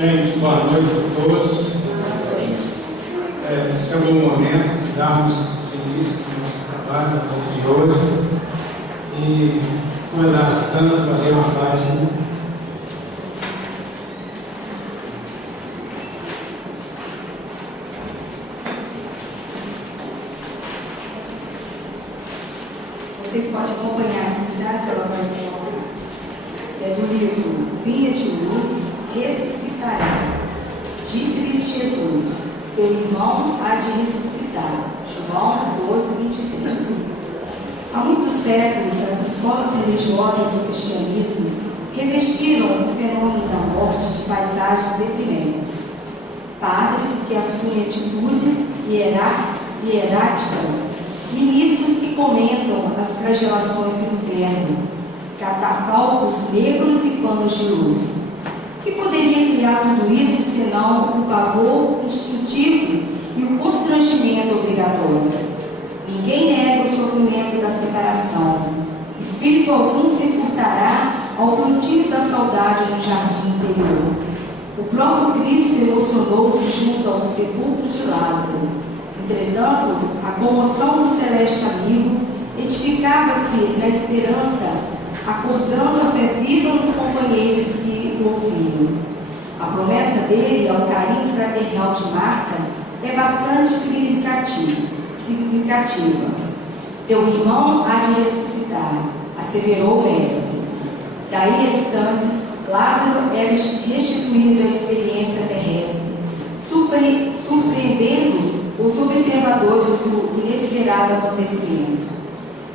Gente, boa noite a todos. Chegou o momento de darmos início ao nosso trabalho da noite de hoje. E mandar a Sandra para ler uma página. Vocês podem acompanhar aqui, tá? Pela página. É do livro Vinha de Luz, ressuscitará. Disse-lhe Jesus: teu irmão há de ressuscitar. João 12:23. Há muitos séculos, as escolas religiosas do cristianismo revestiram o fenômeno da morte de paisagens deprimentes. Padres que assumem atitudes hieráticas, ministros que comentam as flagelações do inferno, catafalcos negros e panos de luto. O que poderia criar tudo isso senão o pavor instintivo e o constrangimento obrigatório? Ninguém nega o sofrimento da separação. Espírito algum se furtará ao plantio da saudade no jardim interior. O próprio Cristo emocionou-se junto ao sepulcro de Lázaro. Entretanto, a comoção do celeste amigo edificava-se na esperança, acordando a fé viva nos companheiros que o ouviam. A promessa dele ao carinho fraternal de Marta é bastante significativa. Teu irmão há de ressuscitar, asseverou o mestre. Daí a instantes, Lázaro era restituído à experiência terrestre, surpreendendo os observadores do inesperado acontecimento.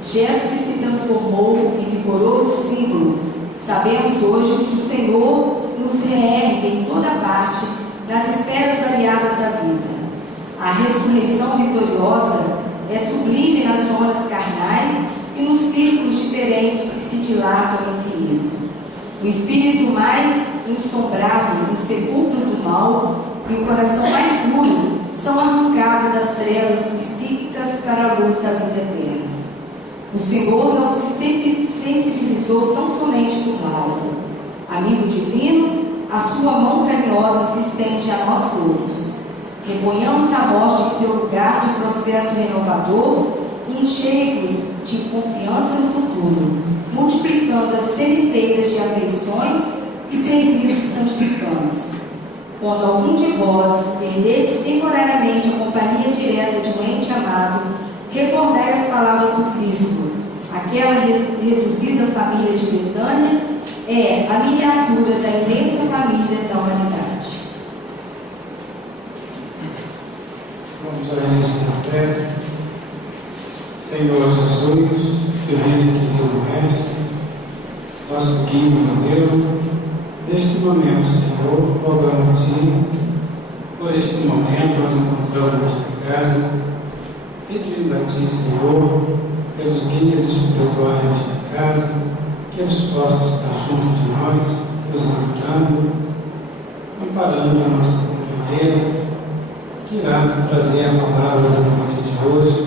Gesto que se transformou em vigoroso símbolo. Sabemos hoje que o Senhor nos reergue em toda parte, nas esferas variadas da vida. A ressurreição vitoriosa é sublime nas zonas carnais e nos círculos diferentes que se dilatam ao infinito. O espírito mais ensombrado no sepulcro do mal e o coração mais duro são arrancados das trevas psíquicas para a luz da vida eterna. O Senhor não se sensibilizou tão somente por Lázaro. Amigo divino, a sua mão carinhosa se estende a nós todos. Reponhamos a morte em seu lugar de processo renovador e enchei-vos de confiança no futuro, multiplicando as sementeiras de afeições e serviços santificantes. Quando algum de vós perderdes temporariamente a companhia direta de um ente amado, recordai as palavras do Cristo. Aquela reduzida família de Betânia é a miniatura da imensa família da humanidade. Vamos ao início da prece. Senhor Jesus, divino e querido Mestre, nosso guia e modelo, neste momento, Senhor, rogamos-te por este momento onde encontramos nesta casa, pedindo a Ti, Senhor, pelos guias espirituais desta casa, que eles possam estar junto de nós, nos amparando a nossa companheira, que irá trazer a palavra da noite de hoje,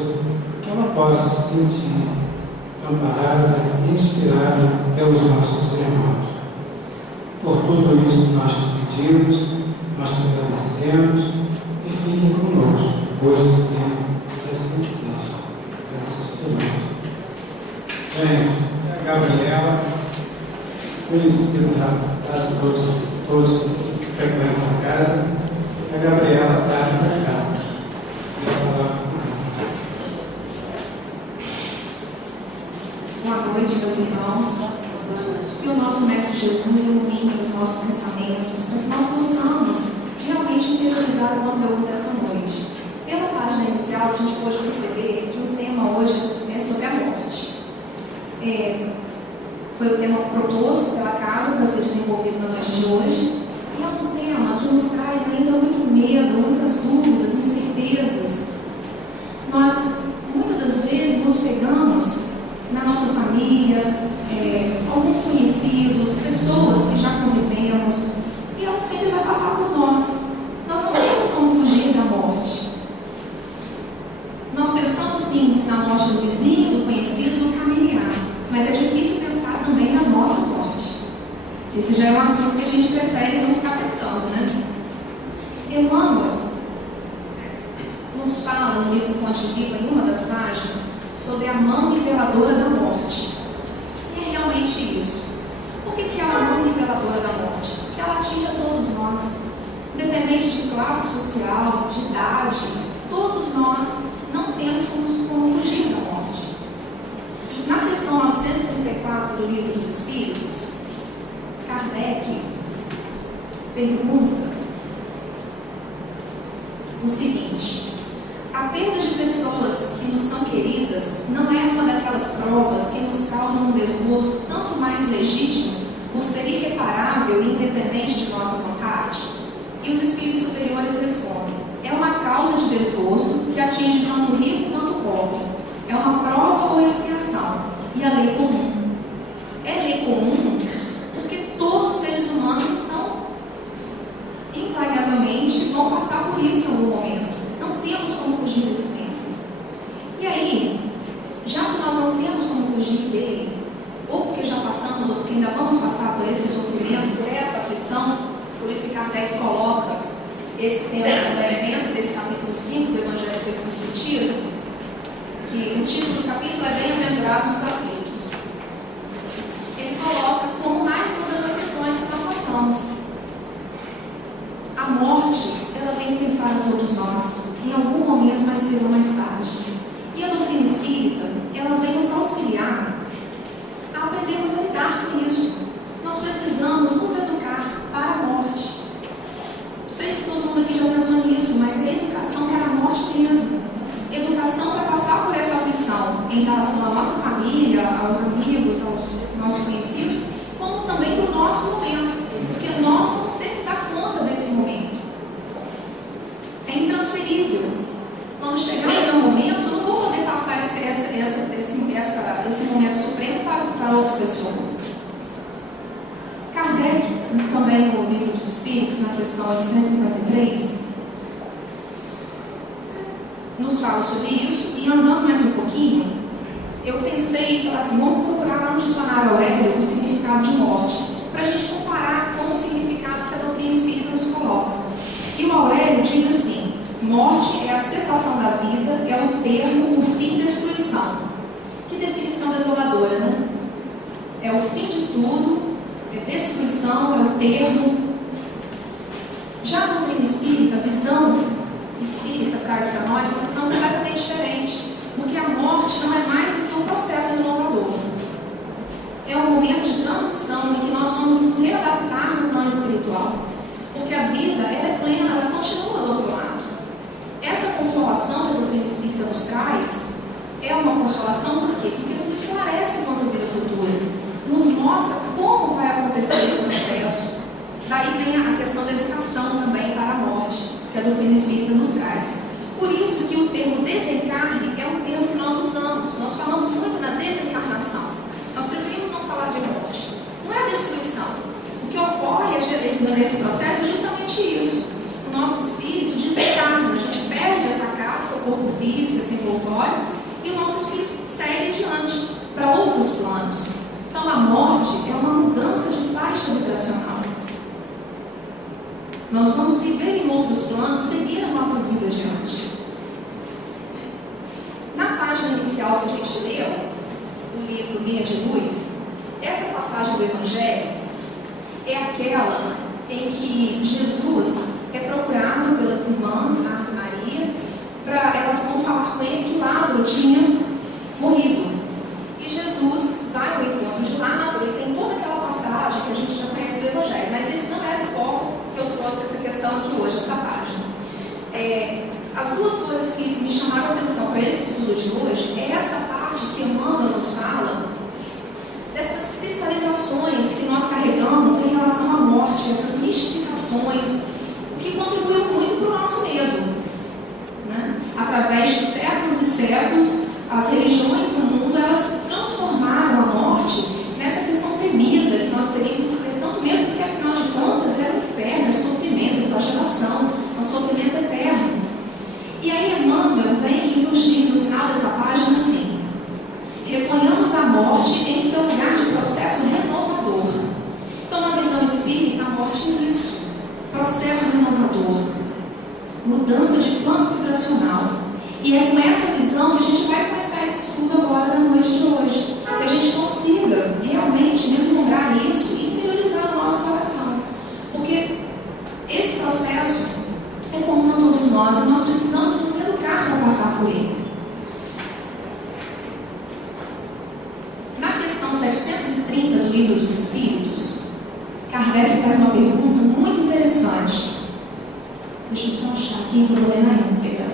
que ela possa se sentir amparada e inspirada pelos nossos irmãos. Por tudo isso nós te pedimos, nós te agradecemos e fique conosco, hoje e sempre, e assim seja. Graças a Deus. Gente, a Gabriela, conhecida já quase todos que frequentam a casa, a Gabriela traz da casa. E a palavra. Boa noite, meus irmãos. Que o nosso Mestre Jesus ilumine os nossos pensamentos, para que nós possamos realmente interiorizar o conteúdo dessa noite. Pela página inicial, a gente pode perceber que o tema hoje é sobre a morte. Foi o tema proposto pela casa para ser desenvolvido na noite de hoje. E é um tema que nos traz ainda muito medo, muitas dúvidas, incertezas. Nós, muitas das vezes, nos pegamos na nossa família, alguns conhecidos, pessoas que já convivemos, e ela sempre vai passar por nós. Nós não temos como fugir da morte. Nós pensamos sim na morte do vizinho, do conhecido, do familiar, mas é difícil pensar também na nossa morte. Esse já é um assunto que a gente prefere não ficar pensando, né? no livro Fonte Viva, em uma das páginas, sobre a mão niveladora da morte. E é realmente isso. Por que é a mão niveladora da morte? Porque ela atinge a todos nós, independente de classe social, de idade, todos nós não temos como fugir da morte. Na questão 934 do Livro dos Espíritos, Kardec pergunta o seguinte: a perda de pessoas que nos são queridas não é uma daquelas provas que nos causam um desgosto tanto mais legítimo por ser irreparável e independente de nossa vontade? E os espíritos superiores respondem: é uma causa de desgosto que atinge tanto o rico quanto o pobre. É uma prova ou expiação. E a lei comum. É lei comum porque todos os seres humanos estão, invariavelmente, vão passar por isso em algum momento. Não temos como fugir desse tempo. E aí, já que nós não temos como fugir dele, ou porque já passamos, ou porque ainda vamos passar por esse sofrimento, por essa aflição, por isso que Kardec coloca esse tema também dentro desse capítulo 5 do Evangelho segundo o Espiritismo, que o título do capítulo é Bem-aventurados os aflitos. Ele coloca como mais uma das aflições que nós passamos. A morte, ela vem ceifar a todos nós, em algum momento, mais cedo ou mais tarde. E a doutrina espírita, ela vem nos auxiliar a aprendermos a lidar com isso. Nós precisamos nos educar para a morte. Não sei se todo mundo aqui já pensou nisso, mas a educação para a morte mesmo. Educação para passar por essa aflição em relação à nossa família, aos amigos, aos nossos conhecidos, como também para o nosso momento, porque nós vamos ter que dar conta desse momento. É intransferível. Quando chegar no meu momento, eu não vou poder passar esse momento supremo para outra pessoa. Kardec, também no Livro dos Espíritos, na questão 853, nos fala sobre isso. E andando mais um pouquinho, eu pensei e falei assim: vamos procurar lá no dicionário Aurélio o significado de morte, para a gente comparar com o significado que a doutrina espírita nos coloca. E o Aurélio diz assim: morte é a cessação da vida, é o termo, o fim, destruição. Que definição desoladora, né? É o fim de tudo, é destruição, é o termo. Já a doutrina espírita, a visão espírita traz para nós uma visão completamente diferente, porque a morte não é mais do que um processo inovador. É um momento de transição em que nós vamos nos readaptar no plano espiritual, porque a vida ela é plena, ela continua do outro lado. Essa consolação que a doutrina espírita nos traz é uma consolação por quê? Porque nos esclarece quanto à vida futura, nos mostra como vai acontecer esse processo. Daí vem a questão da educação também para a morte, que a doutrina espírita nos traz. Por isso que o termo desencarne é um termo que nós usamos. Nós falamos muito na desencarnação. Nós preferimos não falar de morte. Não é a destruição. O que ocorre nesse processo é justamente isso. O nosso espírito desencarna. A gente perde essa casca, o corpo físico, esse envoltório, e o nosso espírito segue adiante para outros planos. Então a morte é uma mudança de faixa vibracional. Nós vamos viver em outros planos, seguir a nossa vida adiante. Na página inicial que a gente leu, do livro Vinha de Luz, essa passagem do Evangelho é aquela em que Jesus é procurado pelas irmãs, Marta e Maria, elas vão falar com ele que Lázaro tinha morrido. E Jesus vai ao encontro de Lázaro e tem toda aquela passagem que a gente já conhece do Evangelho, mas esse não é o foco que eu trouxe essa questão aqui hoje, essa página. As duas coisas que me chamaram a atenção para esse estudo de hoje é essa parte que Emmanuel nos fala dessas cristalizações que nós carregamos em relação à morte, essas mistificações, o que contribuiu muito para o nosso medo, né? Através de séculos e séculos, as religiões no mundo, elas transformaram a morte nessa questão temida, que nós teríamos que ter tanto medo, porque afinal de contas é o inferno, é sofrimento, é flagelação, é um sofrimento eterno. E aí Emmanuel vem e nos diz no final dessa página assim: reponhamos a morte em seu lugar de processo renovador. Então, na visão espírita, a morte é isso, processo renovador, mudança de plano vibracional. E é com essa visão que a gente vai começar esse estudo agora na noite de hoje. Que a gente consiga realmente vislumbrar isso e interiorizar no nosso coração. Porque esse processo é comum a todos nós e nós precisamos nos educar para passar por ele. Na questão 730 do Livro dos Espíritos, Kardec faz uma pergunta muito interessante. Deixa eu só achar aqui que eu vou ler na íntegra.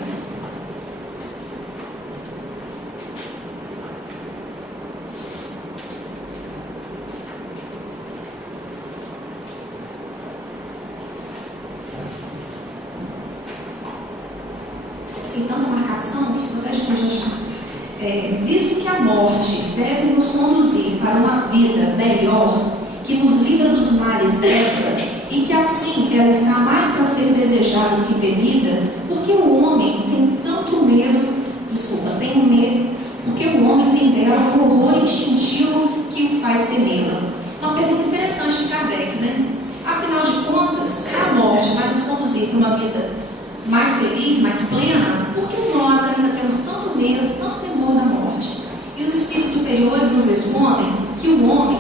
Tem tanta marcação que ficou até difícil de achar. Visto que a morte deve nos conduzir para uma vida melhor, que nos livra dos males dessa, e que assim ela está mais para ser desejada do que temida, porque o homem tem tanto medo, tem medo, porque o homem tem dela um horror instintivo que o faz temê-la. Uma pergunta interessante de Kardec, né? Afinal de contas, se a morte vai nos conduzir para uma vida mais feliz, mais plena, por que nós ainda temos tanto medo, tanto temor da morte? E os espíritos superiores nos respondem que o homem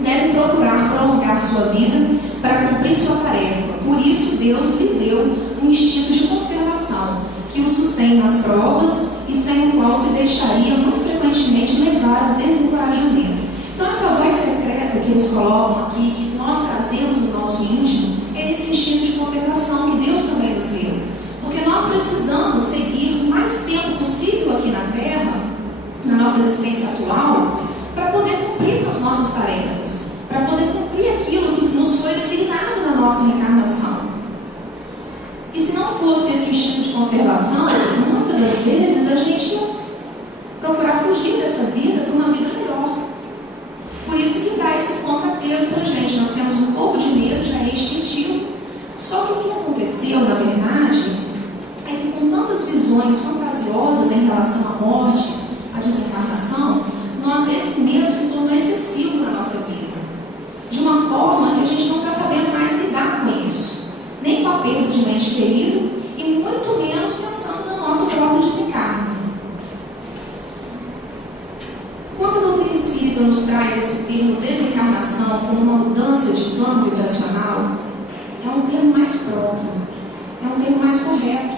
deve procurar prolongar sua vida para cumprir sua tarefa. Por isso, Deus lhe deu um instinto de conservação, que o sustém nas provas e sem o qual se deixaria muito frequentemente levar ao desencorajamento. Então, essa voz secreta que eles colocam aqui, que nós trazemos no nosso íntimo, é esse instinto de conservação que Deus também nos deu. Porque nós precisamos seguir o mais tempo possível aqui na Terra, na nossa existência atual, para poder cumprir com as nossas tarefas, para poder cumprir aquilo que nos foi designado na nossa reencarnação. E se não fosse esse instinto de conservação, muitas das vezes a gente ia procurar fugir dessa vida para uma vida melhor. Por isso que dá esse contrapeso para a gente. Nós temos um pouco de medo, já é instintivo. Só que o que aconteceu, na verdade, é que com tantas visões fantasiosas em relação à morte, à desencarnação, esse medo se tornou excessivo na nossa vida. De uma forma que a gente não está sabendo mais lidar com isso. Nem com a perda de um ente querido e muito menos pensando no nosso próprio desencarne. Quando a doutrina espírita nos traz esse termo desencarnação como uma mudança de plano vibracional, é um termo mais próprio, é um termo mais correto.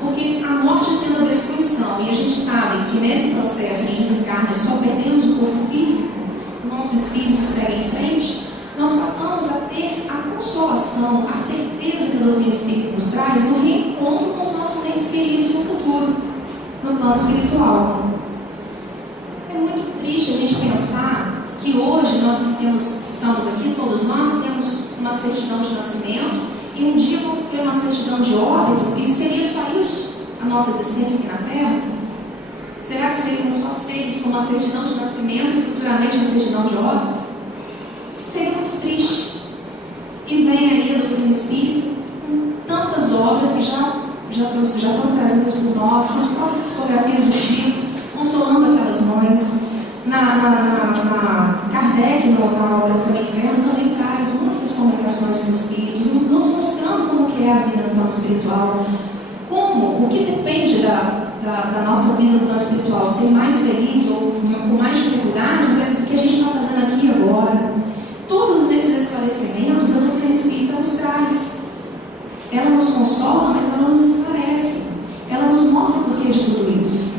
Porque a morte sendo a destruição, e a gente sabe que nesse processo de desencarne só perdemos o corpo físico, o nosso espírito segue em frente, nós passamos a ter a consolação, a certeza que a doutrina espírita nos traz no reencontro com os nossos entes queridos no futuro, no plano espiritual. É muito triste a gente pensar que hoje nós estamos aqui, todos nós temos uma certidão de nascimento e um dia vamos ter uma certidão de óbito e seria só isso a nossa existência aqui na Terra? Será que seríamos só seres com uma certidão de nascimento e futuramente uma certidão de óbito? Isso seria muito triste. E vem aí a doutrina espírita com tantas obras que já foram trazidas por nós, com as próprias psicografias do Chico, consolando aquelas mães. Kardec, na obra Céu e Inferno, também traz muitas comunicações dos espíritos, nos mostrando como que é a vida no plano espiritual, como o que depende da nossa vida no plano espiritual ser mais feliz ou com mais dificuldades é o que a gente está fazendo aqui agora. Todos esses esclarecimentos a doutrina espírita nos traz. Ela nos consola, mas ela nos esclarece. Ela nos mostra o porquê de tudo isso.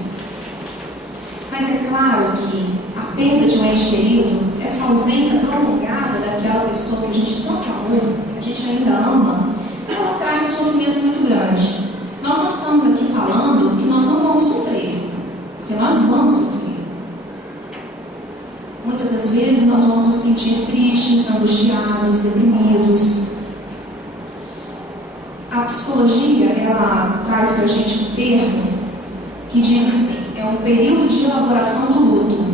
Mas é claro que a perda de um ente querido, essa ausência prolongada daquela pessoa que a gente tanto amou, que a gente ainda ama, ela traz um sofrimento muito grande. Nós não estamos aqui falando que nós não vamos sofrer, porque nós vamos sofrer. Muitas das vezes nós vamos nos sentir tristes, angustiados, deprimidos. A psicologia, ela traz para a gente um termo que diz assim: é um período de elaboração do luto.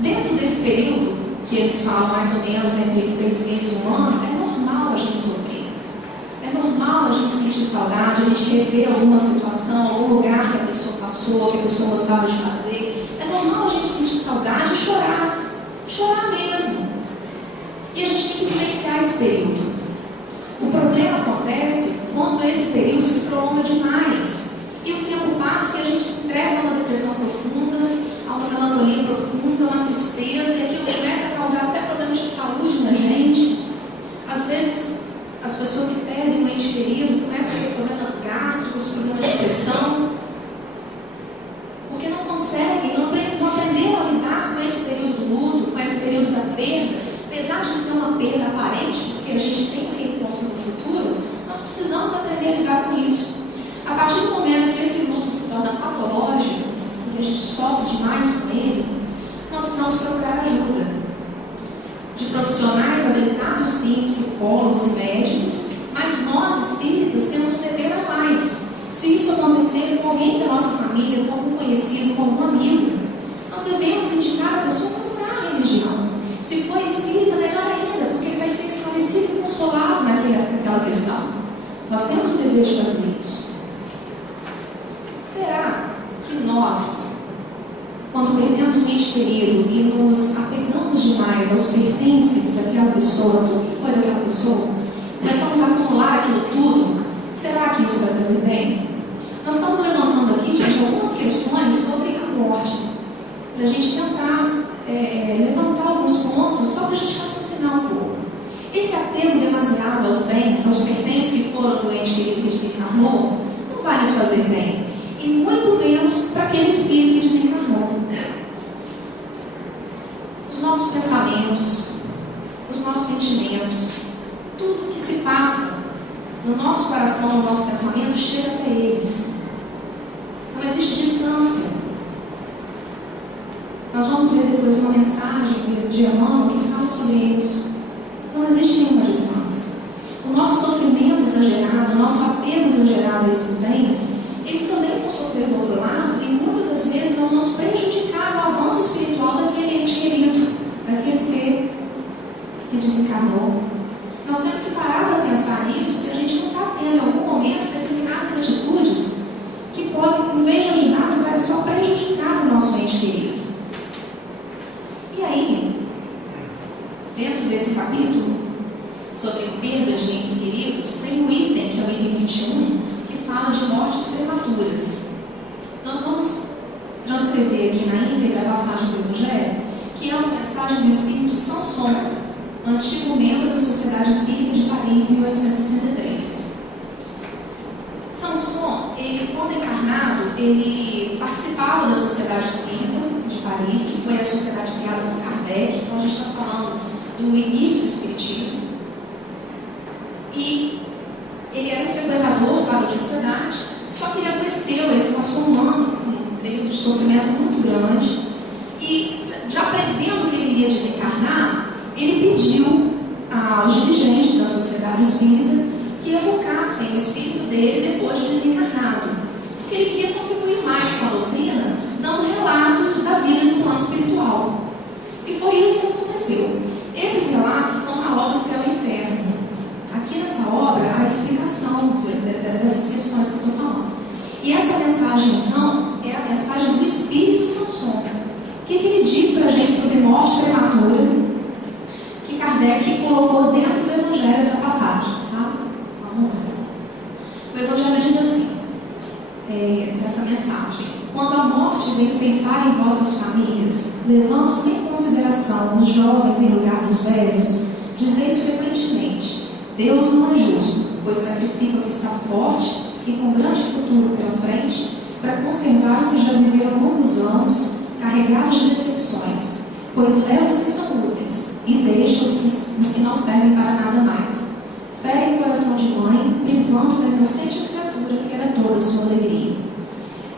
Dentro desse período, que eles falam mais ou menos entre 6 meses e 1 ano, é normal a gente sofrer. É normal a gente sentir saudade, a gente rever alguma situação, algum lugar que a pessoa passou, que a pessoa gostava de fazer. É normal a gente sentir saudade e chorar. Chorar mesmo. E a gente tem que vivenciar esse período. O problema acontece quando esse período se prolonga demais. E o tempo passa e a gente se entrega a uma depressão profunda, a uma melancolia profunda, a uma tristeza, e aquilo começa a causar até problemas de saúde na gente. Às vezes, as pessoas que perdem um ente querido começam a ter problemas gástricos, problemas de pressão, porque não conseguem, não aprenderam a lidar com esse período do luto, com esse período da perda. Apesar de ser uma perda aparente, porque a gente tem um reencontro no futuro, nós precisamos aprender a lidar com isso. A partir do momento que esse luto se torna patológico, que a gente sofre demais com ele, nós precisamos procurar ajuda de profissionais habilitados, sim, psicólogos e médicos, mas nós, espíritas, temos um dever a mais. Se isso acontecer com alguém da nossa família, com algum conhecido, com algum amigo, nós devemos indicar a pessoa a procurar a religião. Se for espírita, melhor ainda, porque ele vai ser esclarecido e consolado naquela questão. Nós temos o dever de fazer isso. Será que nós, quando perdemos um ente querido e nos apegamos demais aos pertences daquela pessoa, do que foi daquela pessoa, começamos a acumular aquilo tudo, será que isso vai fazer bem? Nós estamos levantando aqui, gente, algumas questões sobre a morte, para a gente tentar levantar alguns pontos só para a gente raciocinar um pouco. Esse apego demasiado aos bens, aos pertences que foram do ente querido que desencarnou, não vai nos fazer bem. E muito menos para aquele espírito que desencarnou. Os nossos pensamentos, os nossos sentimentos, tudo que se passa no nosso coração, no nosso pensamento, chega até eles. Não existe distância. Nós vamos ver depois uma mensagem de Emmanuel que fala sobre isso. Não existe nenhuma distância. O nosso sofrimento exagerado, o nosso apego exagerado a esses bens, eles também vão sofrer do outro lado, e muitas das vezes nós vamos prejudicar o avanço espiritual daquele ente querido, daquele ser que desencarnou. Nós temos que parar para pensar nisso se a gente não está tendo em algum momento determinadas atitudes que podem, em vez de ajudar, vai só prejudicar o nosso ente querido. E aí, dentro desse capítulo sobre perda de entes queridos, tem um item, que é o item 21, que fala de mortes prematuras. Nós vamos transcrever aqui na íntegra a passagem do Evangelho, que é uma mensagem do Espírito Sanson, antigo membro da Sociedade Espírita de Paris, em 1863. Sanson, quando encarnado, ele participava da Sociedade Espírita de Paris, que foi a sociedade criada por Kardec. Então a gente está falando do início do Espiritismo. E ele era um frequentador da sociedade, só que ele adoeceu, ele passou um período de sofrimento muito grande, e já prevendo que ele iria desencarnar, ele pediu aos dirigentes da Sociedade Espírita que evocassem o espírito dele depois de desencarnado, porque ele queria contribuir mais com a doutrina, dando relatos da vida no plano espiritual. E foi isso que aconteceu. Esses relatos estão na obra Céu e Inferno. Aqui nessa obra há a explicação dessas questões que eu estou falando. E essa mensagem, então, é a mensagem do Espírito Sanson. O que ele diz para a gente sobre morte prematura, que Kardec colocou dentro do Evangelho essa passagem. Tá? Vamos lá. O Evangelho diz assim, essa mensagem: quando a morte vem ceifar em vossas famílias, levando sem consideração os jovens em lugar dos velhos, dizeis frequentemente: Deus não é justo, pois sacrifica o que está forte e com grande futuro pela frente, para conservar os que já viveram longos anos, carregados de decepções, pois leva os que são úteis e deixa os que não servem para nada mais. Fere o coração de mãe, privando da inocente criatura que era toda a sua alegria.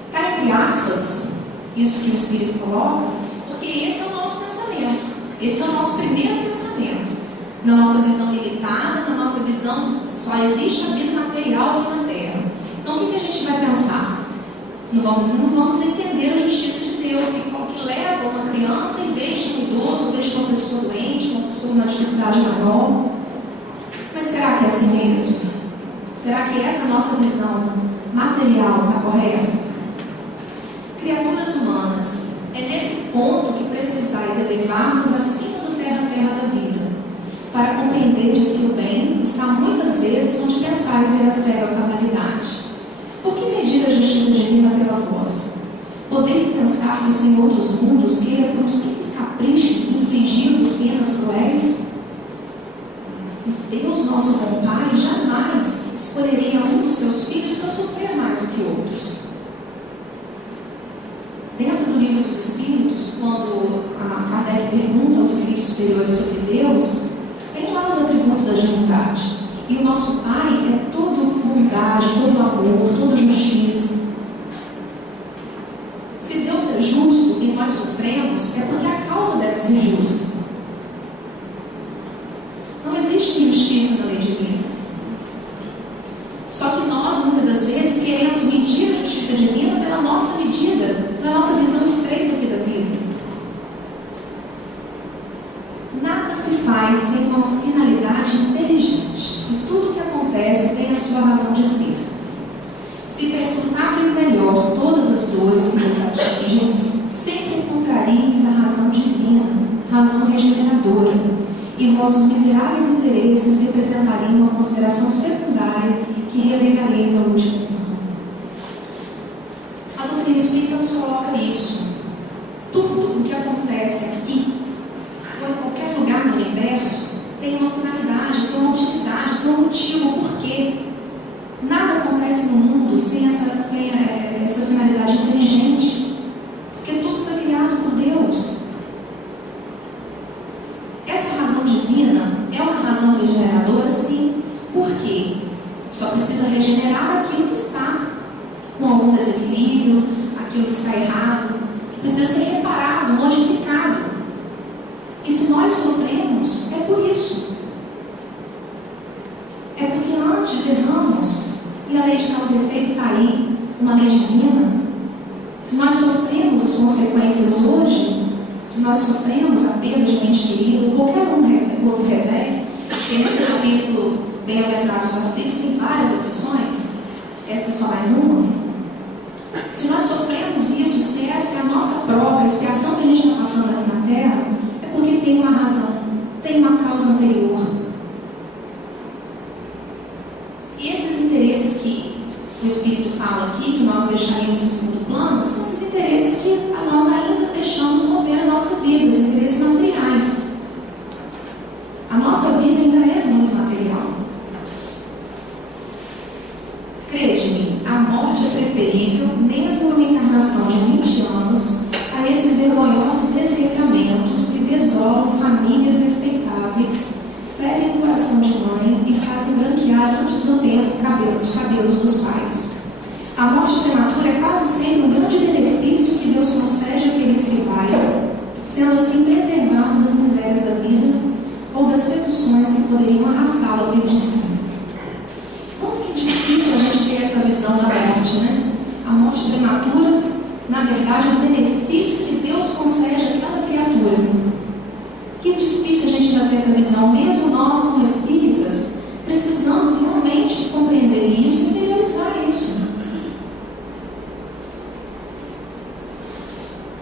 Está entre aspas, isso que o Espírito coloca, porque esse é o nosso pensamento, esse é o nosso primeiro pensamento. Na nossa visão limitada, na nossa visão, só existe a vida material aqui na Terra. Então, o que a gente vai pensar? Não vamos entender a justiça de Deus, que leva uma criança e deixa um idoso, ou deixa uma pessoa doente, uma pessoa com uma dificuldade maior. Mas será que é assim mesmo? Será que essa nossa visão material está correta? Criaturas humanas, é nesse ponto que precisais elevar-vos acima do terra da vida, para compreenderes que o bem está muitas vezes onde pensais ver a cega calamidade. Por que medir a justiça de vós. Podeis pensar que o Senhor dos mundos queira por um simples capricho infligir-vos penas cruéis? Deus, nosso bom Pai, jamais escolheria um dos seus filhos para sofrer mais do que outros. Dentro do livro dos Espíritos, quando Kardec pergunta aos espíritos superiores sobre Deus, tem lá os atributos da divindade. E o nosso Pai é todo bondade, todo amor, toda justiça. Se Deus é justo e nós sofremos, é porque a causa deve ser justa. Não existe injustiça na lei divina. Só que nós, muitas das vezes, queremos medir a justiça divina pela nossa medida, pela nossa visão estreita aqui da vida. Nada se faz sem uma finalidade inteligente. E tudo que acontece tem a sua razão de ser. Se perscrutasseis melhor todas as dores que nos atingem, sempre encontraríeis a razão divina, razão regeneradora, e vossos miseráveis interesses representariam uma consideração secundária que relegareis ao último plano. A doutrina espírita nos coloca isso. Tudo o que acontece aqui, ou em qualquer lugar do universo, tem uma finalidade, tem uma utilidade, tem um motivo, por quê? Nada acontece no mundo sem essa finalidade inteligente, porque tudo foi criado por Deus. Essa razão divina é uma razão regeneradora, sim. Por quê? Só precisa regenerar aquilo que está com algum desequilíbrio, aquilo que está errado, que precisa ser reparado, modificado. E se nós sofremos, é por isso. É porque antes erramos, e a lei de causa e efeito está aí, uma lei divina. Se nós sofremos as consequências hoje, se nós sofremos a perda de um ente querido, qualquer outro revés, porque nesse capítulo Bem-aventurados os aflitos tem várias expressões, essa é só mais uma. Se nós sofremos isso, se essa é a nossa prova, a expiação que a gente está passando aqui na Terra, é porque tem uma razão, tem uma causa anterior. E esses interesses que o Espírito fala aqui, que nós deixaríamos em segundo plano, são esses interesses que nós ainda deixamos mover a nossa vida, os interesses materiais. A nossa vida ainda é muito material. Crede-me, a morte é preferível, mesmo numa encarnação de 20 anos, a esses vergonhosos desregramentos que desolam famílias respeitáveis, ferem o coração de mãe e fazem branquear antes do tempo os cabelos dos pais. A morte prematura é quase sempre um grande benefício que Deus concede àquele que se vai, sendo assim preservado das misérias da vida ou das seduções que poderiam arrastá-lo à perdição. Quanto que é difícil a gente ter essa visão da morte, né? A morte prematura, na verdade, é um benefício que Deus concede a cada criatura. Que é difícil a gente ainda ter essa visão, mesmo nós, como espíritas, precisamos realmente compreender isso e interiorizar isso.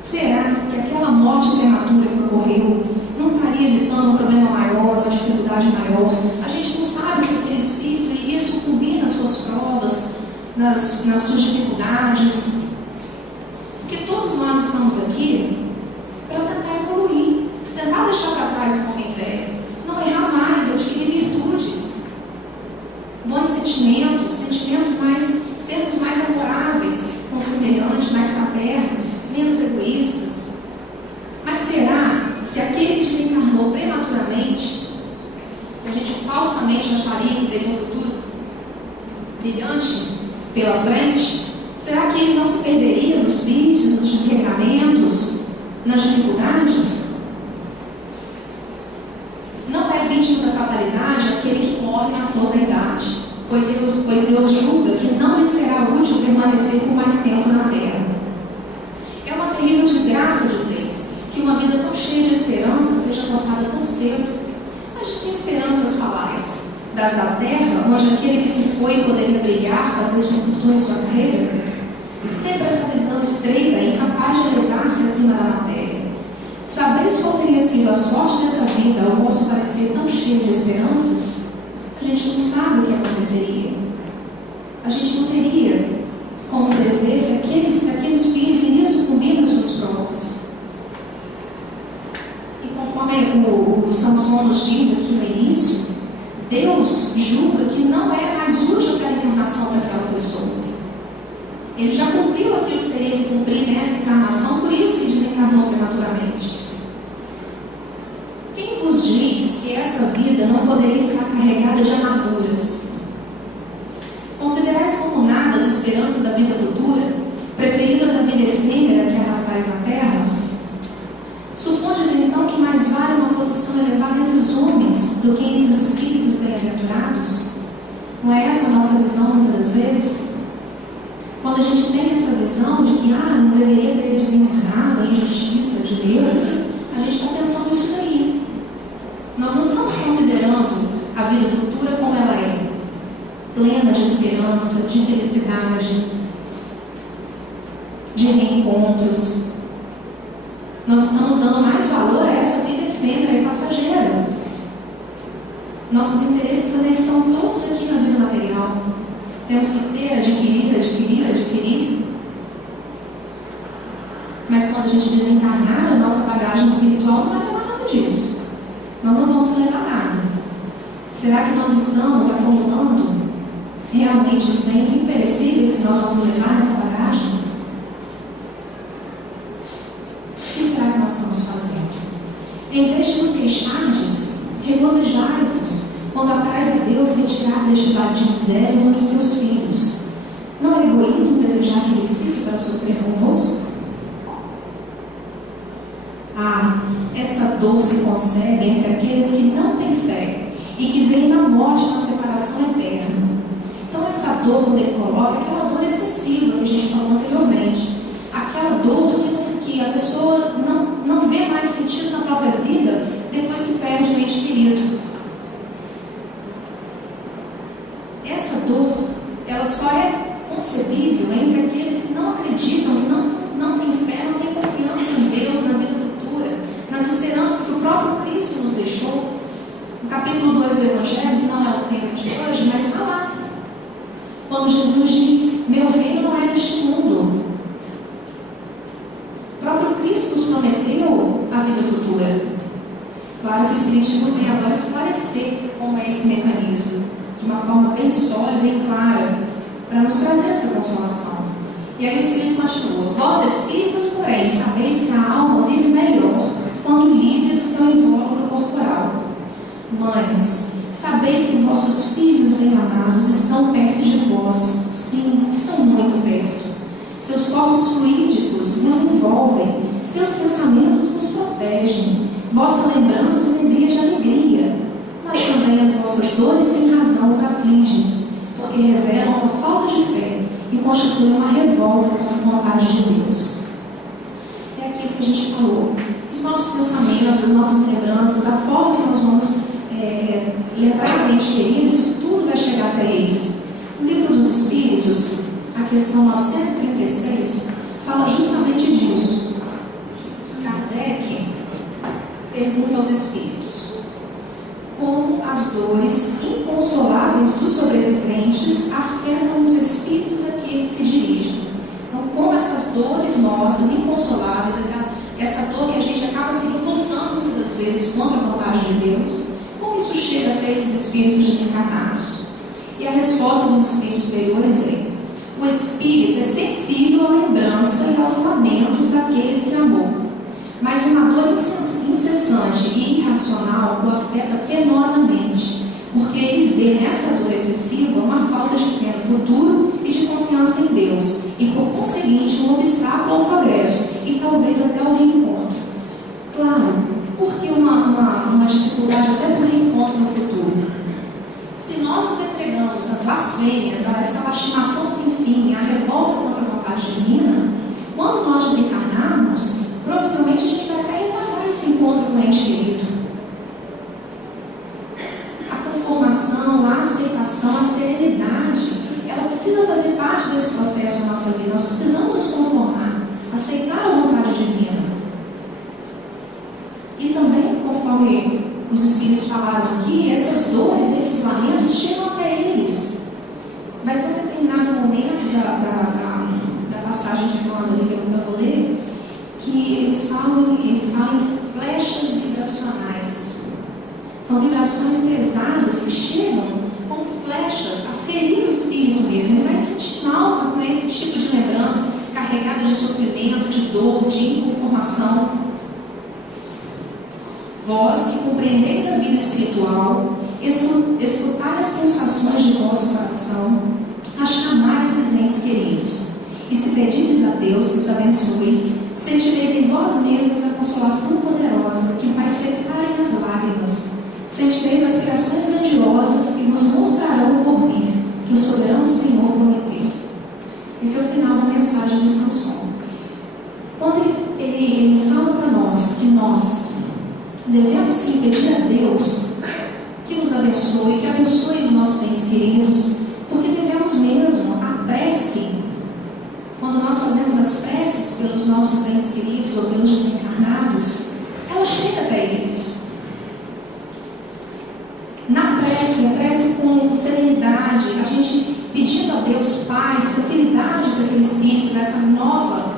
Será que aquela morte prematura que ocorreu não estaria evitando um problema maior, uma dificuldade maior? A gente não sabe se aquele espírito iria sucumbir nas suas provas, nas suas dificuldades. Porque todos nós estamos aqui para tentar evoluir, tentar deixar para trás o homem velho, não errar mais, adquirir virtudes, bons sentimentos, sermos mais amoráveis com o semelhante, mais fraternos, menos egoístas. Mas será que aquele que desencarnou prematuramente, que a gente falsamente acharia que teria um futuro brilhante pela frente, será que ele não se perderia nos vícios, nos desregramentos, nas dificuldades? Não é vítima da fatalidade aquele que morre na flor da idade, pois Deus julga que não lhe será útil permanecer por mais tempo na terra. É uma terrível desgraça, dizeis, que uma vida tão cheia de esperança seja cortada tão cedo. Mas de que esperanças falais? Das da terra, onde aquele que se foi poderia brilhar, fazer sua fortuna e sua carreira? E sempre essa visão estreita, incapaz de elevar-se acima da matéria. Sabeis qual teria sido a sorte dessa vida ao vosso parecer tão cheio de esperanças? A gente não sabe o que aconteceria. A gente não teria como prever ver se aquele espírito iria sucumbir nas suas provas. E conforme o Sansão nos diz aqui no início, Deus julga que não é mais útil aquela encarnação para aquela pessoa. Ele já cumpriu aquilo que teria que cumprir nessa encarnação, por isso que desencarnou prematuramente. Quem vos diz que essa vida não poderia estar carregada de amarguras? Considerais como nada as esperanças da vida futura, preferidas à vida efêmera que arrastais na terra? Supondes então que mais vale uma posição elevada entre os homens do que entre os espíritos bem-aventurados? Não é essa a nossa visão muitas vezes? Quando a gente tem essa visão de que não deveria ter desencarnado a injustiça de Deus, a gente está pensando nisso daí. Nós não estamos considerando a vida futura como ela é, plena de esperança, de felicidade, de reencontros. Nós estamos dando mais valor a essa vida efêmera e passageira. Nossos interesses também estão todos aqui na vida material. Temos que ter, adquirir. Mas quando a gente desencarnar, a nossa bagagem espiritual não vai levar nada disso. Nós não vamos levar nada. Será que nós estamos acumulando realmente os bens imperecíveis que nós vamos levar nessa bagagem? O que será que nós estamos fazendo? Em vez de vos queixardes, regozijai-vos quando apraz a Deus retirar deste vale de misérias um de seus filhos. Não é egoísmo desejar que ele fique para sofrer convosco? Essa dor se consegue entre aqueles que não têm fé e que veem na morte uma separação eterna. Então essa dor, quando ele coloca, é aquela dor excessiva que a gente falou anteriormente. Aquela dor que a pessoa não vê mais sentido na própria vida depois que perde o ente querido. Essa dor, ela só é concebível entre aqueles que não acreditam, que não têm fé, não têm confiança em Deus, na vida futura, nas esperanças que o próprio Cristo nos deixou. No capítulo 2 do Evangelho, que não é o tema de hoje, mas está lá. Quando Jesus diz: meu reino não é deste mundo. O próprio Cristo nos prometeu a vida futura. Claro que o Espiritismo vem agora esclarecer como é esse mecanismo, de uma forma bem sólida e clara, para nos trazer essa consolação. E aí o Espírito continua: vós espíritas, porém, sabeis que a alma vive melhor quando livre do seu invólucro corporal. Mães, sabeis que vossos filhos bem-amados estão perto de vós. Sim, estão muito perto. Seus corpos fluídicos vos envolvem, seus pensamentos vos protegem, vossa lembrança os embriaga de alegria, mas também as vossas dores sem razão os afligem, porque revelam uma falta de fé e constituem uma revolta contra a vontade de Deus. É aquilo que a gente falou. Os nossos pensamentos, as nossas lembranças, a forma que nós vamos lembrar do ente querido, isso tudo vai chegar até eles. No Livro dos Espíritos, a questão 936, fala justamente disso. Kardec pergunta aos espíritos: como as dores inconsoláveis dos sobreviventes afetam os espíritos a que eles se dirigem? Então, como essas dores nossas, inconsoláveis, essa dor que a gente acaba se revoltando muitas vezes contra a vontade de Deus, como isso chega até esses espíritos desencarnados? E a resposta dos espíritos superiores é: o espírito é sensível à lembrança e aos lamentos daqueles que amou, mas uma dor incessante e irracional o afeta penosamente, porque ele vê nessa dor excessiva uma falta de fé no futuro e de confiança em Deus, e por conseguinte um obstáculo ao progresso e talvez até ao reencontro. Claro, por que uma dificuldade até para o reencontro no futuro? Se nós nos entregamos a blasfêmias, a essa lastimação sem fim, a revolta contra a vontade divina, quando nós desencarnarmos, provavelmente a gente vai até retardar esse encontro com o ente querido. A conformação, a aceitação, a serenidade, ela precisa fazer parte desse processo da nossa vida. Nós precisamos nos conformar, aceitar a vontade divina. E também, conforme os Espíritos falaram aqui, essas dores, esses lamentos chegam até eles. Vai ter um determinado momento da Vós que compreendeis a vida espiritual, escutai as pulsações de vosso coração, a chamar esses entes queridos. E se pedirdes a Deus que os abençoe, sentireis em vós mesmos a consolação poderosa que faz secarem as lágrimas. Sentireis aspirações grandiosas que vos mostrarão o porvir que o soberano Senhor prometeu. Esse é o final da mensagem de Sansão. Quando ele fala para nós que nós devemos sim pedir a Deus que nos abençoe, que abençoe os nossos entes queridos, porque devemos mesmo. A prece, quando nós fazemos as preces pelos nossos entes queridos ou pelos desencarnados, ela chega até eles. Na prece, a prece com serenidade, a gente pedindo a Deus paz, tranquilidade para aquele espírito, nessa nova,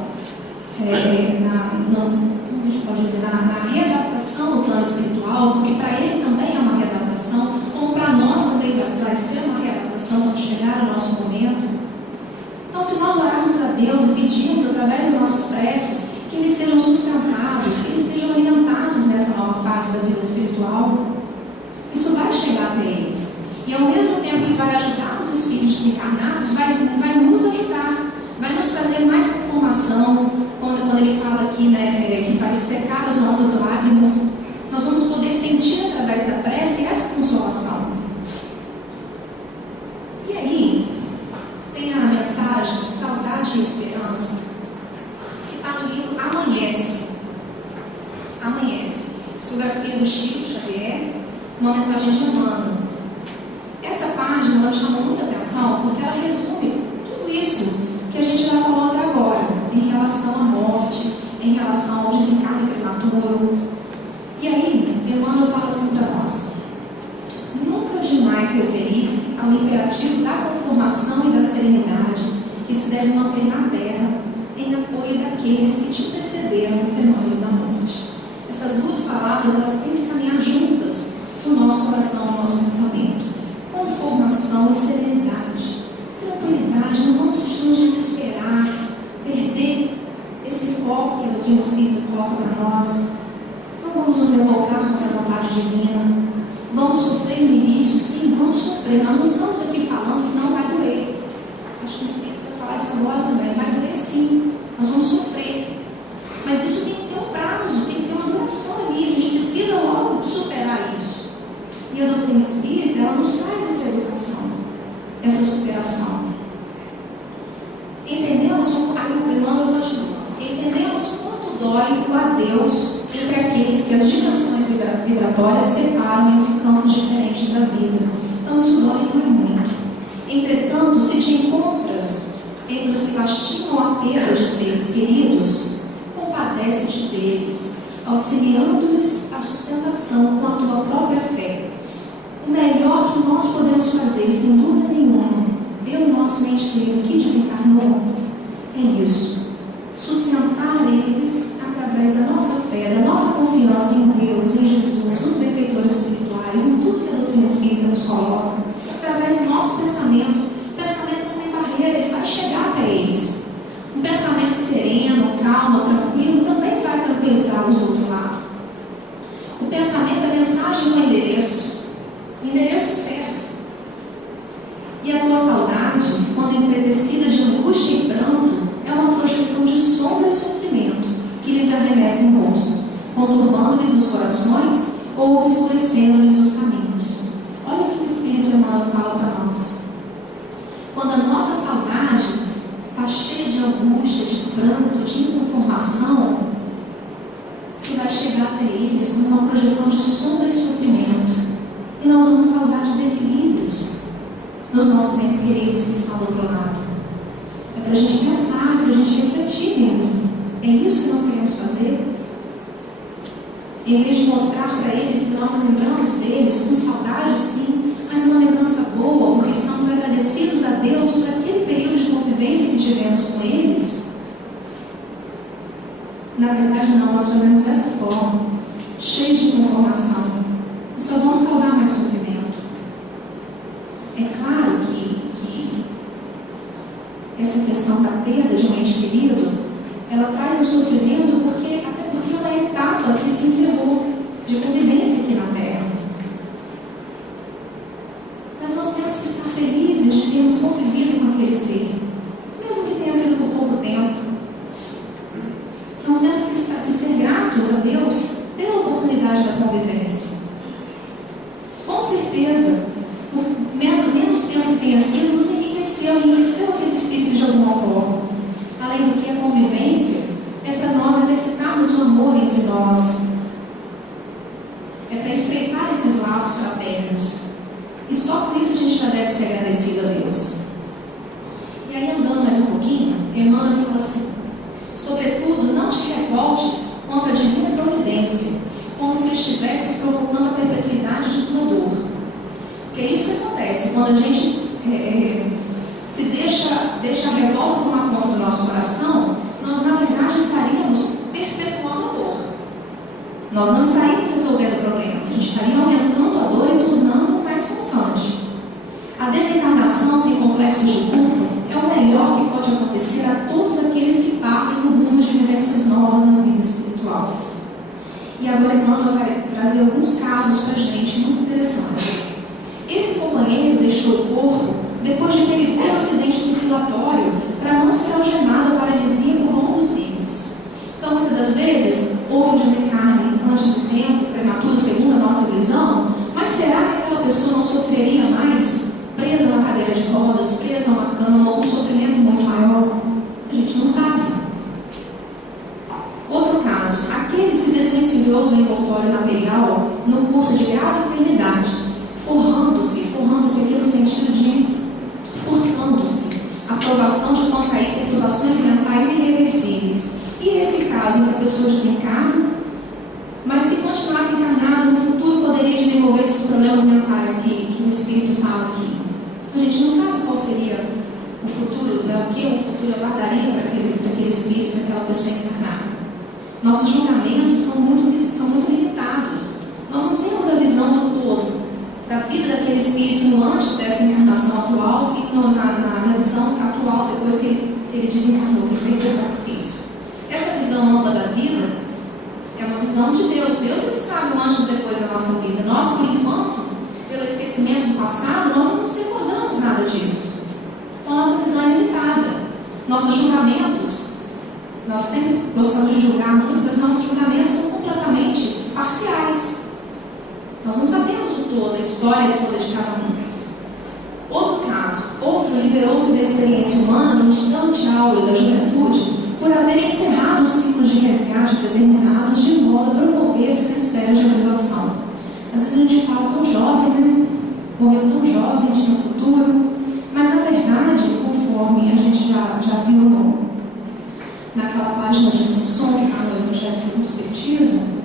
como a gente pode dizer, na readaptação no plano espiritual, porque para ele também é uma readaptação, como para nós também vai ser uma readaptação quando chegar o nosso momento. Então, se nós orarmos a Deus e pedirmos através das nossas preces que eles sejam sustentados, que eles sejam orientados nessa nova fase da vida espiritual, isso vai chegar até eles. E ao mesmo tempo que vai ajudar os espíritos desencarnados, vai nos ajudar, vai nos trazer mais informação. Quando ele fala aqui, né, que vai secar as nossas lágrimas, nós vamos poder sentir através da prece essa consolação. E aí, tem a mensagem Saudade e Esperança, que está no livro Amanhece. Amanhece. Psicografia do Chico Xavier, uma mensagem de Emmanuel. Essa página ela chamou muita atenção porque ela resume tudo isso que a gente já falou até agora, em relação à morte, em relação ao desencarne prematuro. E aí, Emmanuel fala assim para nós: nunca demais referir-se ao imperativo da conformação e da serenidade que se deve manter na terra em apoio daqueles que te precederam no fenômeno da morte. Essas duas palavras, elas têm que caminhar juntas no nosso coração, no nosso pensamento. Conformação e serenidade. Tranquilidade, não vamos nos desesperar, perder esse foco que a doutrina espírita coloca para nós. Não vamos nos revoltar contra a vontade divina. Vamos sofrer no início? Sim, vamos sofrer. Nós não estamos aqui falando que não vai doer. Acho que o Espírito vai falar isso agora também. Vai doer sim. Nós vamos sofrer. Mas isso tem que ter um prazo, tem que ter uma duração ali. A gente precisa logo superar isso. E a doutrina espírita, ela nos traz essa educação, essa superação. Entendemos, aí o Emmanuel continua, entendemos quanto dói o adeus entre aqueles que as dimensões vibratórias separam entre campos diferentes da vida. Então isso dói muito. Entretanto, se te encontras entre os que lastimam a perda de seres queridos, compadece-te deles, auxiliando-lhes a sustentação com a tua própria fé. O melhor que nós podemos fazer, sem dúvida nenhuma, pelo nosso ente querido que desencarnou, é isso. Sustentar eles através da nossa fé, da nossa confiança em Deus, em Jesus, nos benfeitores espirituais, em tudo que a doutrina espírita nos coloca, através do nosso pensamento. O pensamento não tem barreira, ele vai chegar até eles. Um pensamento sereno, calmo, tranquilo, também vai tranquilizá-los do outro lado. O pensamento, a mensagem do endereço certo. E a tua saudade, quando entretecida de angústia e pranto, é uma projeção de sombra e sofrimento que lhes arremessa em rosto, conturbando-lhes os corações ou escurecendo-lhes os caminhos. Olha o que o Espírito Emmanuel fala para nós. Quando a nossa saudade está cheia de angústia, de pranto, de inconformação, isso vai chegar até eles como uma projeção de sombra e sofrimento. E nós vamos causar desequilíbrios nos nossos entes queridos que estão do outro lado. É para a gente pensar, para a gente refletir mesmo. É isso que nós queremos fazer? Em vez de mostrar para eles que nós lembramos deles com saudade, sim, mas uma lembrança boa, porque estamos agradecidos a Deus por aquele período de convivência que tivemos com eles. Na verdade, não, nós fazemos dessa forma, cheio de conformação. E só vamos causar mais sofrimento. É claro que essa questão da perda de um ente querido, ela traz um sofrimento até porque é uma etapa que se encerrou de convivência. devíamos conviver com aquele ser, mesmo que tenha sido por pouco tempo. Nós temos que ser gratos a Deus pela oportunidade da convivência. Com certeza, por menos tempo que tenha sido, nos enriqueceu aquele espírito de alguma forma. Além do que a convivência é para nós exercitarmos o amor entre nós. É para estreitar esses laços fraternos. E só por isso a gente já deve ser agradecido a Deus. E aí, andando mais um pouquinho, Emmanuel falou assim: sobretudo, não te revoltes contra a divina providência, como se estivesses provocando a perpetuidade de tua dor. Porque é isso que acontece quando a gente se deixa a revolta tomar conta do nosso coração. Nós, na verdade, estaríamos perpetuando a dor. Nós não estaríamos resolvendo o problema, a gente estaria aumentando a dor e tornando mais constante. A desencarnação sem complexos de culpa é o melhor que pode acontecer a todos aqueles que partem no rumo de vivências novas na vida espiritual. E agora Emmanuel vai trazer alguns casos para a gente muito interessantes. Esse companheiro deixou o corpo depois de perigoso acidente circulatório para não ser algemado à paralisia por longos meses. Então, muitas das vezes, houve um desencarne antes do tempo, prematuro, segundo a nossa visão, mas será que aquela pessoa não sofreria mais preso na cadeira de rodas, preso numa cama, ou um sofrimento muito maior? A gente não sabe. Outro caso, aquele que se desvencilhou do envoltório material no curso de grave enfermidade, forrando-se aqui no sentido de furtando-se, a provação de contrair perturbações mentais irreversíveis. E esse caso em que a pessoa desencarna, mas se continuasse encarnado, no futuro poderia desenvolver esses problemas mentais que o Espírito fala aqui. A gente não sabe qual seria o futuro, né? O que o futuro aguardaria para aquele Espírito, para aquela pessoa encarnada. Nossos julgamentos são muito limitados. Nós não temos a visão do todo da vida daquele espírito no antes dessa encarnação atual e na visão atual depois que ele desencarnou, que ele perdeu o corpo físico. Essa visão ampla da vida é uma visão de Deus. Deus é que sabe o antes e depois da nossa vida. Nós, por enquanto, pelo esquecimento do passado, nós não nos recordamos nada disso. Então, nossa visão é limitada. Nossos julgamentos, nós sempre gostamos de julgar muito, mas nossos julgamentos são completamente parciais. Nós não sabemos o todo, a história toda de cada um. Outro caso, outro liberou-se da experiência humana no estado de aula da juventude por haver encerrado os ciclos de resgates determinados de modo a promover-se na esfera de revelação. Às vezes a gente fala tão jovem, né? Morreu tão jovem, a gente no futuro. Mas na verdade, conforme a gente já viu naquela página de Samson, que está no Evangelho segundo o Espiritismo,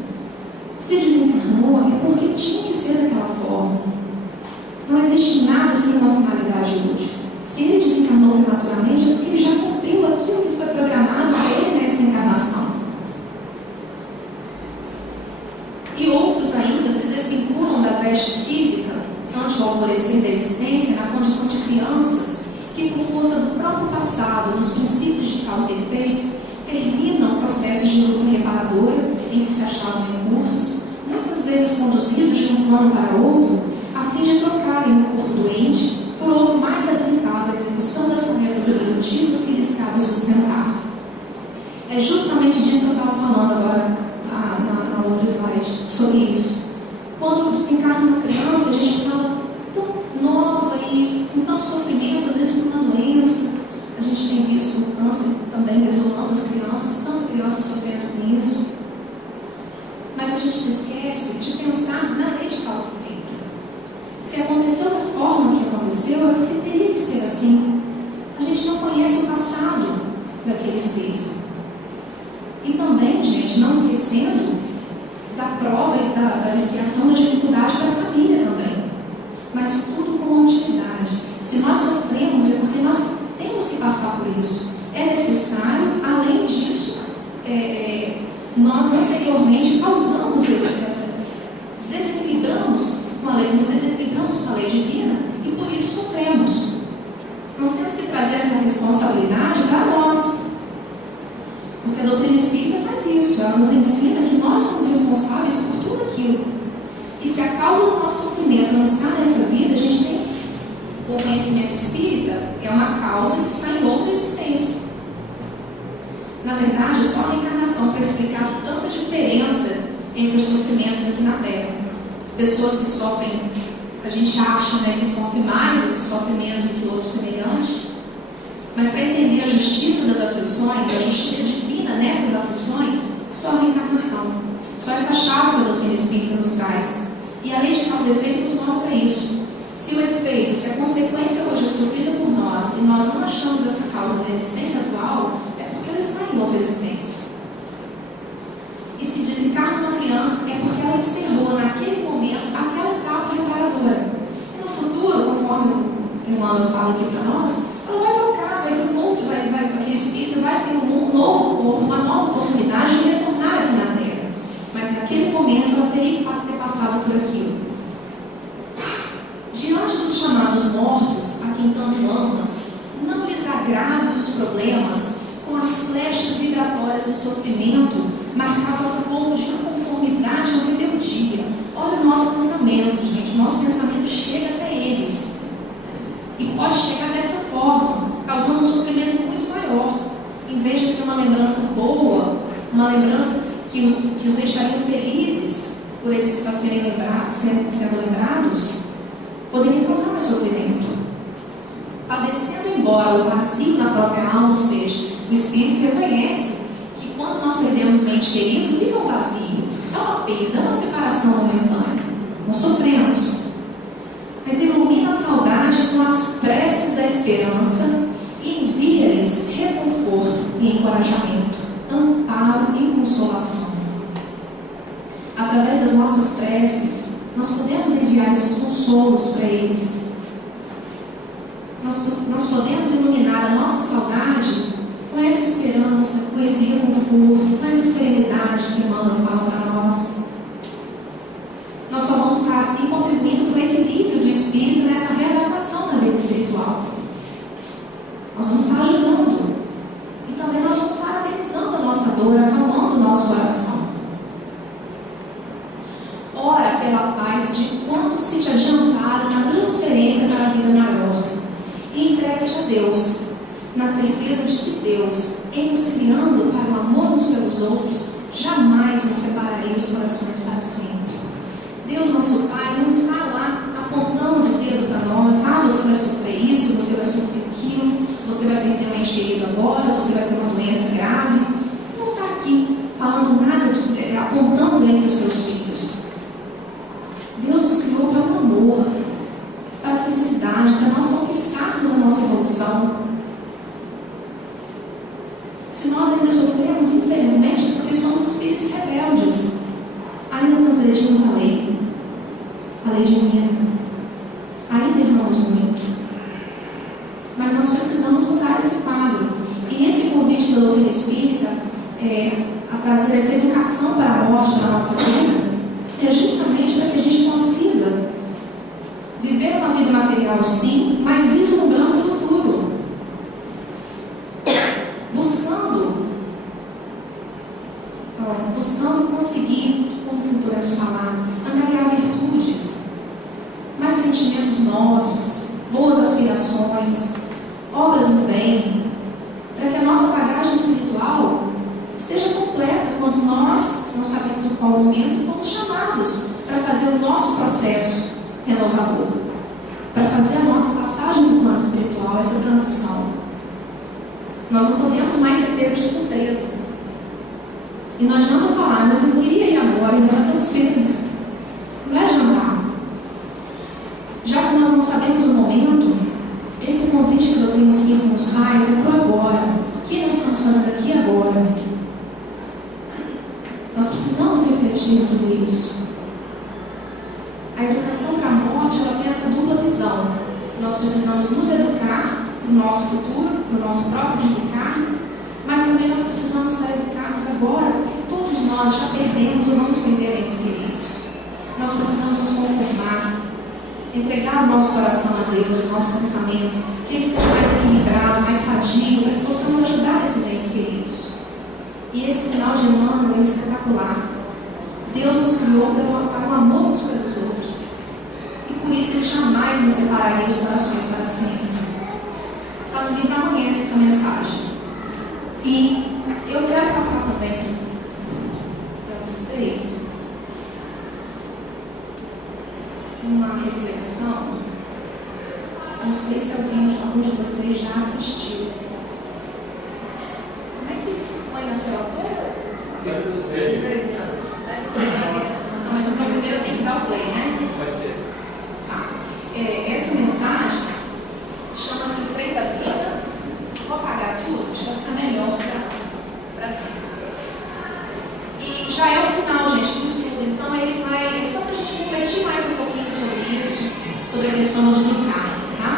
se desencarnou é porque tinha que ser daquela forma. Não existe nada sem uma finalidade útil. Se ele desencarnou prematuramente é porque ele já cumpriu aquilo que foi programado para ele nessa encarnação. E outros ainda se desvinculam da veste física ante o alvorecer da existência na condição de crianças que, por força do próprio passado, nos princípios de causa e efeito, terminam processos de luta reparadora em que se achavam recursos, muitas vezes conduzidos de um plano para outro, a fim de trocarem o corpo doente por outro mais habilitado à execução das tarefas evolutivas que lhes cabe sustentar. É justamente disso que eu estava falando agora na outra slide, sobre isso. Quando desencarna uma criança, a gente fala tão nova e com tanto sofrimento, às vezes com uma doença. A gente tem visto o câncer também desolando as crianças, tanto crianças sofrendo com isso. Mas a gente se esquece de pensar na lei de causa e efeito. Se aconteceu da forma que aconteceu, é porque teria que ser assim. A gente não conhece o passado daquele ser. E também, gente, não esquecendo da prova e da expiação da dificuldade para a família também. Mas tudo com uma utilidade. Se nós sofremos, é porque nós temos que passar por isso. É necessário, além disso, nós anteriormente causamos desequilibramos com a lei, nos desequilibramos com a lei divina e por isso sofremos. Nós temos que trazer essa responsabilidade para nós. Porque a doutrina espírita faz isso, ela nos ensina que nós somos responsáveis por tudo aquilo. E se a causa do nosso sofrimento não está nessa vida, a gente tem o conhecimento conhecimento espírita é uma causa que está em outra existência. Na verdade, só a reencarnação para explicar tanta diferença entre os sofrimentos aqui na Terra. Pessoas que sofrem, a gente acha, né, que sofrem mais ou que sofrem menos do que outros semelhantes. Mas para entender a justiça das aflições, a justiça divina nessas aflições, só a reencarnação. Só essa chave que a doutrina espírita nos traz. E a lei de causa e efeito nos mostra isso. Se o efeito, se a consequência hoje é sofrida por nós e nós não achamos essa causa na existência atual, é porque ela está em outra existência. E se desencarna uma criança, é porque ela encerrou naquele momento aquela etapa reparadora. E no futuro, conforme o Emmanuel fala aqui para nós, ela vai trocar, vai vir um outro, aquele espírito vai ter um novo corpo, uma nova oportunidade de retornar aqui na Terra. Mas naquele momento ela teria que ter passado por aquilo. Diante dos chamados mortos, a quem tanto amas, não lhes agraves os problemas com as flechas vibratórias do sofrimento, marcava fogo de inconformidade ou rebeldia. Olha o nosso pensamento, gente. Nosso pensamento chega até eles. E pode chegar dessa forma, causando um sofrimento muito maior. Em vez de ser uma lembrança boa, uma lembrança que os deixaria felizes por eles estar sendo lembrados, poderia causar mais sofrimento. Padecendo embora o vazio na própria alma, ou seja, o espírito reconhece que quando nós perdemos um ente querido, fica um vazio. É uma perda, é uma separação momentânea. Nós sofremos. Mas ilumina a saudade com as preces da esperança e envia-lhes reconforto e encorajamento, amparo e consolação. Através das nossas preces, nós podemos enviar esses consolos para eles. Nós podemos iluminar a nossa saudade com essa esperança, com esse reconforto, com essa serenidade que Emmanuel fala para nós. Nós só vamos estar assim contribuindo para o equilíbrio do espírito nessa readaptação da vida espiritual. Nós vamos estar ajudando. E também nós vamos estar amenizando a nossa dor, acalmando o nosso coração. Ora pela paz de quantos se te adiantaram na transferência para a vida maior. E entregue-te a Deus, na certeza de que Deus, em nos criando para o amor uns pelos outros, jamais nos separaria os corações para sempre. Deus, nosso Pai, não está lá apontando o dedo para nós. Você vai sofrer isso, você vai sofrer aquilo, você vai perder um ente querido agora, você vai ter uma doença grave. Não está aqui falando nada, apontando entre os seus filhos. Deus nos criou para o amor, para a felicidade, para nós conquistarmos a nossa evolução. Se nós ainda sofremos, infelizmente, é porque somos espíritos rebeldes. Ainda transgredimos a lei divina. Ainda erramos muito. Mas nós precisamos mudar esse quadro. E esse convite da doutrina espírita, a trazer essa educação para a morte da nossa vida, é justamente para que a gente consiga viver uma vida material, sim, mas vislumbrando o futuro. Buscando conseguir, como que podemos falar, angariar virtudes, mais sentimentos nobres, boas aspirações, obras do bem, para que a nossa bagagem espiritual esteja completa quando nós, não sabemos em qual momento, fomos chamados para fazer o nosso processo renovador, para fazer a nossa passagem do plano espiritual, essa transição. Nós não podemos mais ser pegos de surpresa. E não adianta falar, mas eu não queria ir agora, ainda era tão cedo. Não é jantar. Já que nós não sabemos o momento, esse convite que a doutrina espírita nos faz é por agora. O que nós estamos fazendo aqui agora? Nós precisamos refletir em tudo isso. A educação para a morte, ela tem essa dupla visão. Nós precisamos nos educar para o nosso futuro, para o nosso próprio desencarne, mas também nós precisamos estar educados agora, porque todos nós já perdemos ou vamos perder entes queridos. Nós precisamos nos conformar, entregar o nosso coração a Deus, o nosso pensamento, que ele seja mais equilibrado, mais sadio, para que possamos ajudar esses entes queridos. E esse final de Emmanuel é espetacular. Deus nos criou para o amor uns pelos outros. E por isso Ele jamais nos separaria os corações para sempre. Está no livro Amanhece essa mensagem. E eu quero passar também para vocês uma reflexão. Não sei se algum de vocês já assistiu. Como é que põe na tela toda? Não, mas então primeiro eu tenho que dar o play, né? Pode ser. Tá. Essa mensagem chama-se O Trem da Vida. Vou apagar tudo, acho que vai ficar melhor para ver. E já é o final, gente, do estudo. Então ele vai, só para a gente refletir mais um pouquinho sobre isso, sobre a questão do desencarne, tá?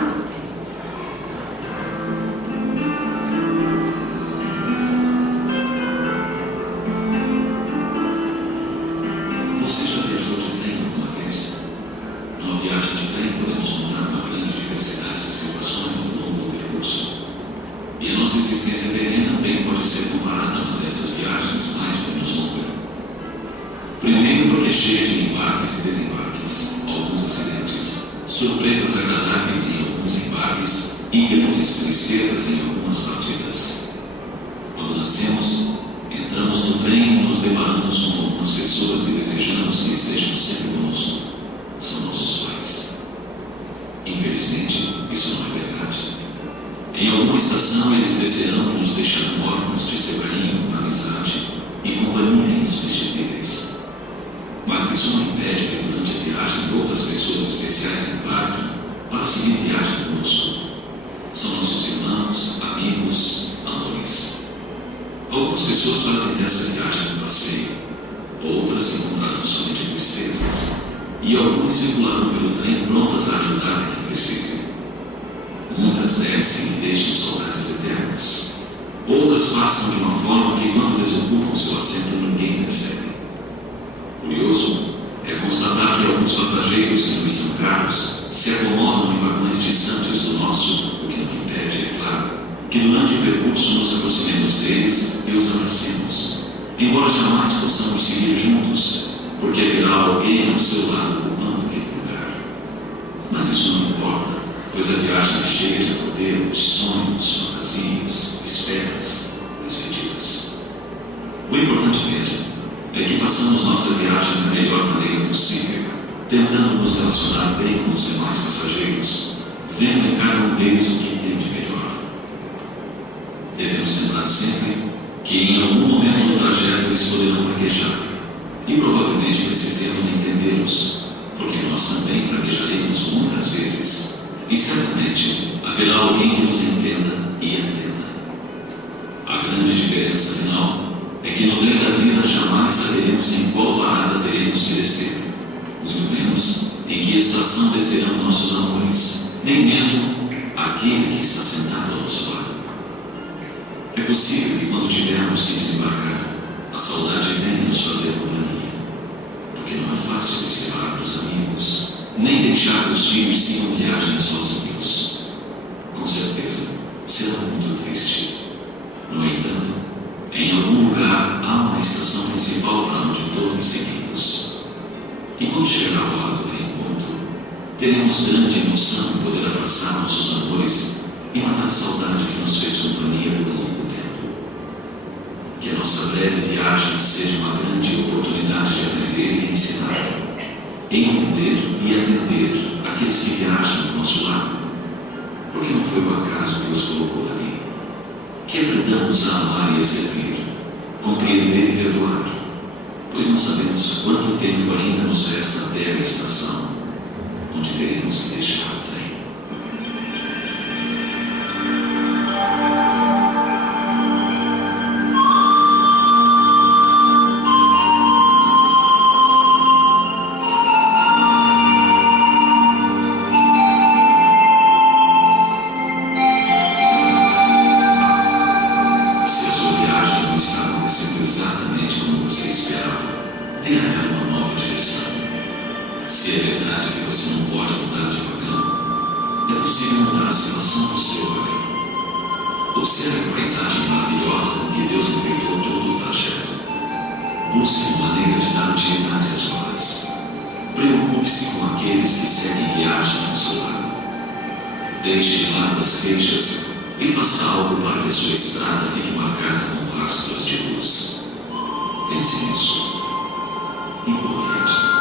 Você já viajou de trem alguma vez? Numa viagem de trem podemos encontrar uma grande diversidade de situações ao longo do percurso. E a nossa existência terrena também pode ser comparada a uma dessas viagens mais ou menos longa. Primeiro porque é cheia de embarques e desembarques, alguns acidentes, surpresas agradáveis em alguns embarques e grandes tristezas em algumas partidas. Quando nascemos, entramos no trem e nos deparamos com algumas pessoas e desejamos que estejam sempre conosco. São nossos pais. Infelizmente, isso não é verdade. Em alguma estação, eles descerão nos deixando órfãos de seu carinho, amizade e companhia insubstituíveis. Mas isso não impede que durante a viagem outras pessoas especiais embarquem para seguir viagem conosco. São nossos irmãos, amigos, amores. Algumas pessoas fazem dessa viagem um passeio, outras encontrarão somente tristezas, e algumas circularão pelo trem prontas a ajudar a quem precise. Muitas descem e deixam saudades eternas. Outras passam de uma forma que, quando desocupam seu assento, ninguém percebe. Curioso é constatar que alguns passageiros que nos são caros se acomodam em vagões distantes do nosso, o que não impede, é claro, que durante o percurso nos aproximemos deles e os abracemos, embora jamais possamos seguir juntos, porque haverá alguém ao seu lado ocupando aquele lugar. Mas isso não importa, pois a viagem é cheia de rodeos, sonhos, fantasias, esperas, despedidas. O importante mesmo é que façamos nossa viagem da melhor maneira possível, tentando nos relacionar bem com os demais passageiros, vendo em cada um deles o que entende melhor. Devemos lembrar sempre que em algum momento do trajeto eles poderão fraquejar, e provavelmente precisemos entendê-los, porque nós também fraquejaremos muitas vezes, e certamente haverá alguém que nos entenda e atenda. A grande diferença, afinal, é que no trem da vida jamais saberemos em qual parada teremos que descer, muito menos em que estação descerão nossos amores, nem mesmo aquele que está sentado ao nosso lado. É possível que quando tivermos que desembarcar, a saudade venha nos fazer companhia, porque não é fácil separar dos amigos, nem deixar que os filhos sigam viagem sozinhos. Com certeza, será muito triste. No entanto, em algum lugar há uma estação principal para onde todos seguimos. E quando chegar a hora do reencontro, teremos grande emoção em poder abraçar nossos amores e matar a saudade que nos fez companhia por um longo tempo. Que a nossa breve viagem seja uma grande oportunidade de aprender e ensinar, entender e atender aqueles que viajam do nosso lado, porque não foi o acaso que os colocou ali. Que aprendamos a amar e a servir, compreender e perdoar, pois não sabemos quanto tempo ainda nos resta até a estação onde teremos que deixar o trem. Observe a paisagem maravilhosa com que Deus enfeitou todo o trajeto. Busque uma maneira de dar utilidade às horas. Preocupe-se com aqueles que seguem viagem ao seu lado. Deixe de lado as queixas e faça algo para que a sua estrada fique marcada com rastros de luz. Pense nisso. E boa viagem.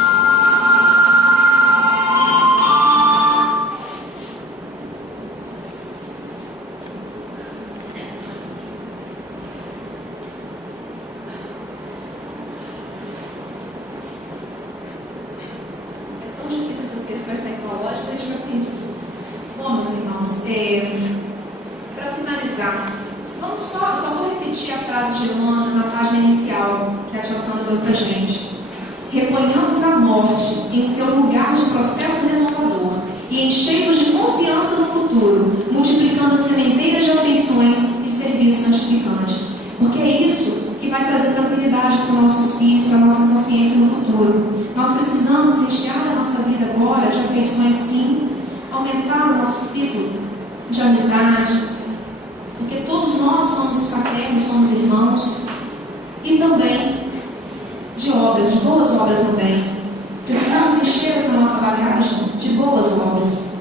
Questões tecnológicas, a gente vai aprender. Bom, meus irmãos, para finalizar, só vou repetir a frase de Luana na página inicial que a tia Sandra deu para a gente. Reponhamos a morte em seu lugar de processo renovador e enchei-nos de confiança no futuro, multiplicando as sementeiras de afeições e serviços santificantes. Porque é isso que vai trazer tranquilidade para o nosso espírito, para a nossa consciência no futuro. Nós precisamos rechear a nossa vida agora de afeições, sim, aumentar o nosso ciclo de amizade, porque todos nós somos fraternos, somos irmãos, e também de obras, de boas obras também. Precisamos encher essa nossa bagagem de boas obras.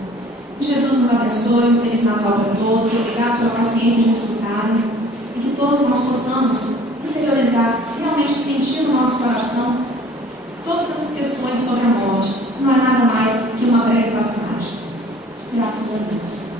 Que Jesus nos abençoe, um Feliz Natal para todos, obrigado pela paciência de escutarem, e que todos nós possamos interiorizar, realmente sentir no nosso coração todas essas questões sobre a morte. Não é nada mais que uma breve passagem. Graças a Deus.